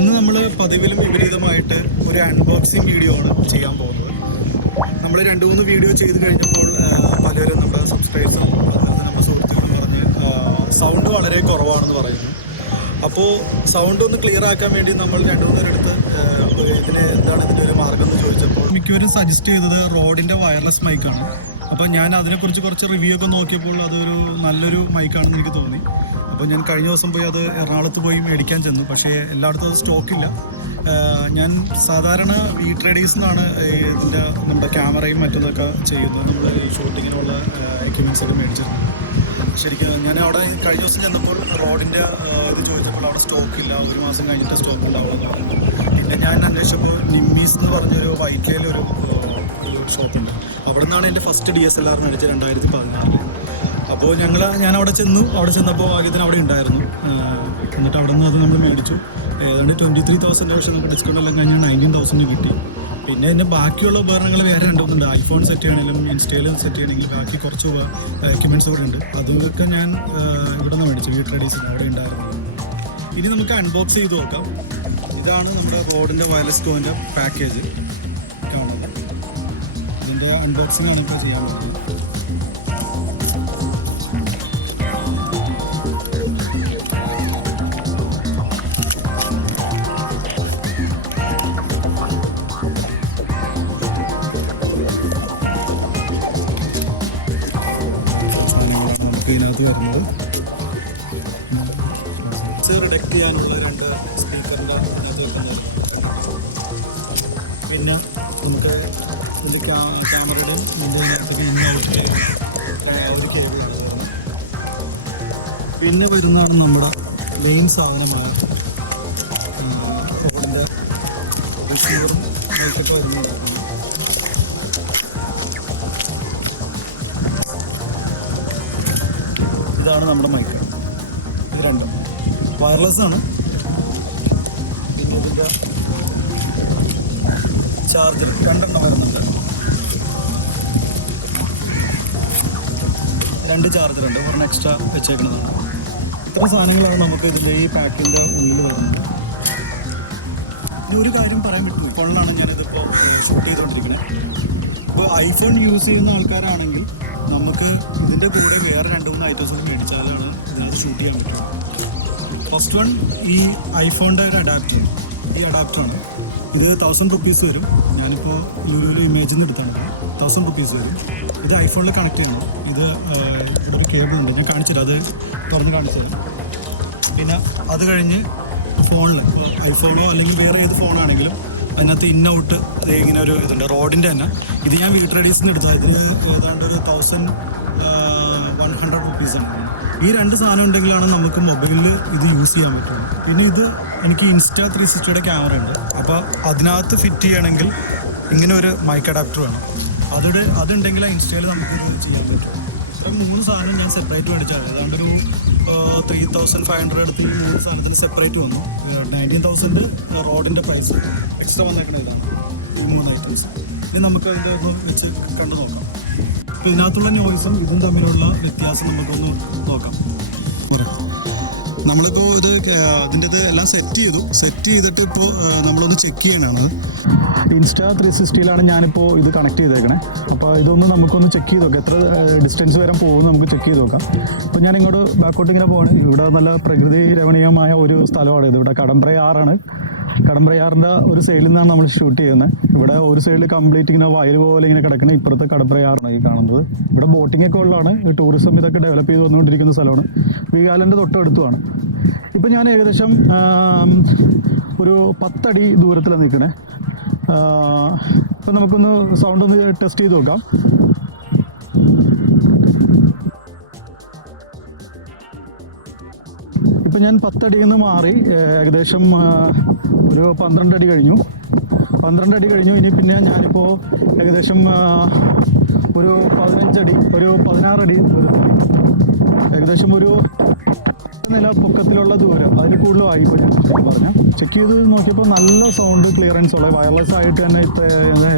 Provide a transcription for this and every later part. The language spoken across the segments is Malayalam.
ഇന്ന് നമ്മൾ പതിവിലും വിപരീതമായിട്ട് ഒരു അൺബോക്സിങ് വീഡിയോ ആണ് ചെയ്യാൻ പോകുന്നത്. നമ്മൾ 2-3 വീഡിയോ ചെയ്ത് കഴിഞ്ഞപ്പോൾ പലരും നമ്മുടെ സബ്സ്ക്രൈബേഴ്സും അതുപോലെ നമ്മുടെ സുഹൃത്തുക്കളും പറഞ്ഞ് സൗണ്ട് വളരെ കുറവാണെന്ന് പറയുന്നു. അപ്പോൾ സൗണ്ട് ഒന്ന് ക്ലിയർ ആക്കാൻ വേണ്ടി നമ്മൾ 2-3 പേരെടുത്ത് ഇതിന് എന്താണ് ഇതിൻ്റെ ഒരു മാർഗം എന്ന് ചോദിച്ചപ്പോൾ മിക്കവരും സജസ്റ്റ് ചെയ്തത് റോഡിൻ്റെ വയർലെസ് മൈക്കാണ്. അപ്പോൾ ഞാൻ അതിനെക്കുറിച്ച് കുറച്ച് റിവ്യൂ ഒക്കെ നോക്കിയപ്പോൾ അതൊരു നല്ലൊരു മൈക്കാണെന്ന് എനിക്ക് തോന്നി. അപ്പോൾ ഞാൻ കഴിഞ്ഞ ദിവസം പോയി അത് എറണാകുളത്ത് പോയി മേടിക്കാൻ ചെന്നു. പക്ഷേ എല്ലായിടത്തും അത് സ്റ്റോക്കില്ല. ഞാൻ സാധാരണ ട്രേഡീസിൽ നിന്നാണ് ഇതിൻ്റെ നമ്മുടെ ക്യാമറയും മറ്റൊക്കെ ചെയ്യുന്നത്. നമ്മൾ ഈ ഷൂട്ടിങ്ങിനുള്ള എക്യുപ്മെൻറ്റ്സ് ഒക്കെ മേടിച്ചിരുന്നത്. ശരിക്കും ഞാൻ അവിടെ കഴിഞ്ഞ ദിവസം ചെന്നപ്പോൾ റോഡിൻ്റെ ഇത് ചോദിച്ചപ്പോൾ അവിടെ സ്റ്റോക്കില്ല, 1 മാസം കഴിഞ്ഞിട്ട് സ്റ്റോക്ക് ഉണ്ടാവുമെന്ന് പറഞ്ഞു. പിന്നെ ഞാൻ അന്വേഷിച്ചപ്പോൾ നിമ്മീസ് എന്ന് പറഞ്ഞൊരു വൈക്കയിലൊരു ഷോപ്പുണ്ട്. അവിടെ നിന്നാണ് എൻ്റെ ഫസ്റ്റ് DSLR മേടിച്ചത് 2016. അപ്പോൾ ഞാൻ അവിടെ ചെന്നപ്പോൾ ഭാഗ്യത്തിന് അവിടെ ഉണ്ടായിരുന്നു. എന്നിട്ട് അവിടെ നിന്ന് അത് നമ്മൾ മേടിച്ചു. ഏതാണ്ട് 23,000, പക്ഷേ നമുക്ക് ഡിസ്കൗണ്ട് എല്ലാം കഴിഞ്ഞാൽ 19,000 കിട്ടി. പിന്നെ ഇതിൻ്റെ ബാക്കിയുള്ള ഉപകരണങ്ങൾ വേറെ 2-3 ഐഫോൺ സെറ്റ് ചെയ്യണമെങ്കിലും ഇൻസ്റ്റയിൽ സെറ്റ് ചെയ്യണമെങ്കിൽ ബാക്കി കുറച്ച് എക്യുപ്മെൻറ്റ്സ് ഇവിടെ ഉണ്ട്. അതൊക്കെ ഞാൻ ഇവിടെ നിന്ന് മേടിച്ചു, ട്രേഡീസിൽ അവിടെ ഉണ്ടായിരുന്നു. ഇനി നമുക്ക് അൺബോക്സ് ചെയ്ത് നോക്കാം. ഇതാണ് നമ്മുടെ റോഡിൻ്റെ വയർലെസ് ടോൻ്റെ പാക്കേജ് കാണുന്നത്. ഇതിൻ്റെ അൺബോക്സിംഗ് ആണ് ഇപ്പോൾ ചെയ്യാൻ പറ്റുന്നത്. ഇതിനകത്ത് വരുന്നത് റിഡക്റ്റ് ചെയ്യാനുള്ള 2 സ്പീക്കറിൻ്റെ അതിനകത്ത് വെക്കുന്നത്. പിന്നെ നമുക്ക് ഇതിൻ്റെ ക്യാമറയുടെയും ഇതിനകത്തേക്ക് ഇന്നൗട്ട് ഒരു കേബിളാണ് വരുന്നത്. പിന്നെ വരുന്നതാണ് നമ്മുടെ മെയിൻ സാധനമായ ഫോണിൻ്റെ റിസീവറും മൈക്കൊക്കെ വരുന്നുണ്ടായിരുന്നു. ഇതാണ് നമ്മുടെ മൈക്ക്. ഇത് 2 വയർലെസ് ആണ്. പിന്നെ ഇതിൻ്റെ ചാർജർ 2 വരുന്നുണ്ട്. 2 ചാർജറുണ്ട്, ഒരെണ്ണം എക്സ്ട്രാ വെച്ചേക്കുന്നതാണ്. ഇത്ര സാധനങ്ങളാണ് നമുക്ക് ഇതിൻ്റെ ഈ പാക്കിൻ്റെ ഉള്ളിൽ വരുന്നത്. ഇനി ഒരു കാര്യം പറയാൻ പറ്റും, ഫോണിലാണ് ഞാനിതിപ്പോൾ ഷൂട്ട് ചെയ്തുകൊണ്ടിരിക്കുന്നത്. ഇപ്പോൾ ഐഫോൺ യൂസ് ചെയ്യുന്ന ആൾക്കാരാണെങ്കിൽ നമുക്ക് ഇതിൻ്റെ കൂടെ വേറെ 2-3 ഐറ്റംസ് കൂടി മേടിച്ചാലാണ് ഇതിനകത്ത് ഷൂട്ട് ചെയ്യാൻ പറ്റും. ഫസ്റ്റ് വൺ ഈ ഐഫോണിൻ്റെ ഒരു അഡാപ്റ്റർ. ഈ അഡാപ്റ്ററാണ്. ഇത് 1000 റുപ്പീസ് വരും. ഞാനിപ്പോൾ ലുലുവിൽ ഇമേജിൽ നിന്ന് എടുത്താണ്. 1000 റുപ്പീസ് വരും. ഇത് ഐഫോണിൽ കണക്ട് ചെയ്യണം. ഇത് ഇവിടെ ഒരു കേബിൾ ഉണ്ട്, ഞാൻ കാണിച്ചുതരാം, അത് തുറന്ന് കാണിച്ചു തരാം. പിന്നെ അത് കഴിഞ്ഞ് ഫോണിൽ ഇപ്പോൾ ഐഫോണോ അല്ലെങ്കിൽ വേറെ ഏത് ഫോണാണെങ്കിലും അതിനകത്ത് ഇന്നൗട്ട് ഇങ്ങനെ ഒരു ഇതുണ്ട്, റോഡിൻ്റെ തന്നെ. ഇത് ഞാൻ ട്രേഡീസിന് എടുത്തത്. ഇതിന് ഏതാണ്ട് ഒരു 1100 റുപ്പീസാണ്. ഈ 2 സാധനം ഉണ്ടെങ്കിലാണ് നമുക്ക് മൊബൈലിൽ ഇത് യൂസ് ചെയ്യാൻ പറ്റുള്ളൂ. പിന്നെ ഇത് എനിക്ക് Insta360 ക്യാമറ ഉണ്ട്. അപ്പോൾ അതിനകത്ത് ഫിറ്റ് ചെയ്യണമെങ്കിൽ ഇങ്ങനെ ഒരു മൈക്ക് അഡാപ്റ്റർ വേണം. അതുണ്ടെങ്കിൽ ആ ഇൻസ്റ്റയിൽ നമുക്ക് ഇത് ചെയ്യാൻ പറ്റും. ഇത്ര 3 സാധനം ഞാൻ സെപ്പറേറ്റ് മേടിച്ചാണ്. ഏതാണ്ട് ഒരു 3,500 അടുത്ത് 3 സാധനത്തിന് സെപ്പറേറ്റ് വന്നു. 19,000 റോഡിൻ്റെ പ്രൈസ് എക്സ്ട്രാ വന്നേക്കണ ഇതാണ് ഈ 3 ഐറ്റംസ്. ഇനി നമുക്ക് അതിൻ്റെ ഒന്ന് വെച്ച് കണ്ടു നോക്കാം. അപ്പോൾ ഇതിനകത്തുള്ള നോയ്സും ഇതും തമ്മിലുള്ള വ്യത്യാസം നമുക്കൊന്ന് നോക്കാം. നമ്മളിപ്പോൾ ഇതിൻ്റെ എല്ലാം സെറ്റ് ചെയ്തിട്ട് ഇപ്പോൾ നമ്മളൊന്ന് ചെക്ക് ചെയ്യണതാണ്. Insta360 ഞാനിപ്പോൾ ഇത് കണക്ട് ചെയ്തേക്കണേ. അപ്പോൾ ഇതൊന്ന് നമുക്കൊന്ന് ചെക്ക് ചെയ്ത് നോക്കാം, എത്ര ഡിസ്റ്റൻസ് വരെ പോകുമെന്ന് നമുക്ക് ചെക്ക് ചെയ്ത് നോക്കാം. അപ്പോൾ ഞാൻ ഇങ്ങോട്ട് ബാക്കോട്ട് ഇങ്ങനെ പോവാണ്. ഇവിടെ നല്ല പ്രകൃതി രമണീയമായ ഒരു സ്ഥലമാണ് ഇത്. ഇവിടെ കടമ്പ്രയാറാണ്. കടമ്പ്രയാറിൻ്റെ ഒരു സൈഡിൽ നിന്നാണ് നമ്മൾ ഷൂട്ട് ചെയ്യുന്നത്. ഇവിടെ ഒരു സൈഡിൽ കംപ്ലീറ്റ് ഇങ്ങനെ വയൽ പോലെ ഇങ്ങനെ കിടക്കണം. ഇപ്പുറത്തെ കടമ്പ്രയാറാണ് ഈ കാണുന്നത്. ഇവിടെ ബോട്ടിംഗ് ഒക്കെ ഉള്ളതാണ്. ടൂറിസം ഇതൊക്കെ ഡെവലപ്പ് ചെയ്ത് വന്നുകൊണ്ടിരിക്കുന്ന സ്ഥലമാണ്. വീഗാലൻ്റെ തൊട്ടടുത്തുമാണ്. ഇപ്പം ഞാൻ ഏകദേശം ഒരു 10 അടി ദൂരത്തിലാണ് നിൽക്കണേ. ഇപ്പം നമുക്കൊന്ന് സൗണ്ട് ഒന്ന് ടെസ്റ്റ് ചെയ്ത് നോക്കാം. ഇപ്പം ഞാൻ 10 അടിയിൽ നിന്ന് മാറി ഏകദേശം ഒരു 12 അടി കഴിഞ്ഞു. 12 അടി കഴിഞ്ഞു. ഇനി പിന്നെ ഞാനിപ്പോൾ ഏകദേശം ഒരു 15 അടി, ഒരു 16 അടി, ഏകദേശം ഒരു നില പൊക്കത്തിലുള്ള ദൂരം അതിൽ കൂടുതലായി ഇപ്പോൾ ഞാൻ പറഞ്ഞു ചെക്ക് ചെയ്ത് നോക്കിയപ്പോൾ നല്ല സൗണ്ട് ക്ലിയറൻസ് ഉള്ള വയർലെസ് ആയിട്ട് തന്നെ ഇപ്പോൾ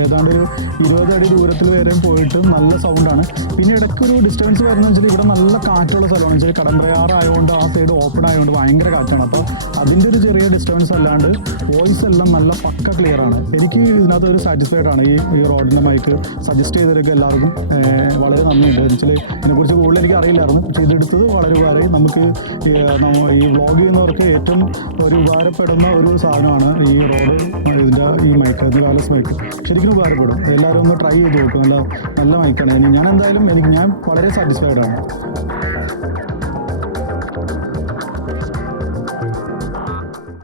ഏതാണ്ട് ഒരു 20 അടി ദൂരത്തിൽ വരെയും പോയിട്ട് നല്ല സൗണ്ടാണ്. പിന്നെ ഇടയ്ക്ക് ഒരു ഡിസ്റ്റർബൻസ് വരുന്നത് വെച്ചാൽ ഇവിടെ നല്ല കാറ്റുള്ള സ്ഥലമാണ് വെച്ചാൽ കടമ്പ്രയാറായതുകൊണ്ട് ആ സൈഡ് ഓപ്പൺ ആയതുകൊണ്ട് ഭയങ്കര കാറ്റാണ്. അപ്പോൾ അതിൻ്റെ ഒരു ചെറിയ ഡിസ്റ്റർബൻസ് അല്ലാണ്ട് വോയിസ് എല്ലാം നല്ല പക്ക ക്ലിയർ ആണ്. എനിക്ക് ഇതിനകത്ത് ഒരു സാറ്റിസ്ഫൈഡ് ആണ്. ഈ റോഡിൻ്റെ മൈക്ക് സജസ്റ്റ് ചെയ്തവരൊക്കെ എല്ലാവർക്കും വളരെ നന്ദിയുണ്ട്. എന്നുവെച്ചാൽ ഇതിനെക്കുറിച്ച് കൂടുതൽ എനിക്ക് അറിയില്ലായിരുന്നു. പക്ഷേ ഇതെടുത്തത് വളരെ ഉപകാരമായി. നമുക്ക് ഈ വ്ളോഗ് ചെയ്യുന്നവർക്ക് ഏറ്റവും ഒരു ഉപകാരപ്പെടുന്ന ഒരു സാധനമാണ് ഈ റോഡ് ഇതിൻ്റെ ഈ മൈക്ക്, വയർലെസ് മൈക്ക് ശരിക്കും ഉപകാരപ്പെടും. എല്ലാവരും ഒന്ന് ട്രൈ ചെയ്ത് നോക്കും. നല്ല മൈക്കാണ്. ഞാൻ എന്തായാലും ഞാൻ വളരെ സാറ്റിസ്ഫൈഡ് ആണ്.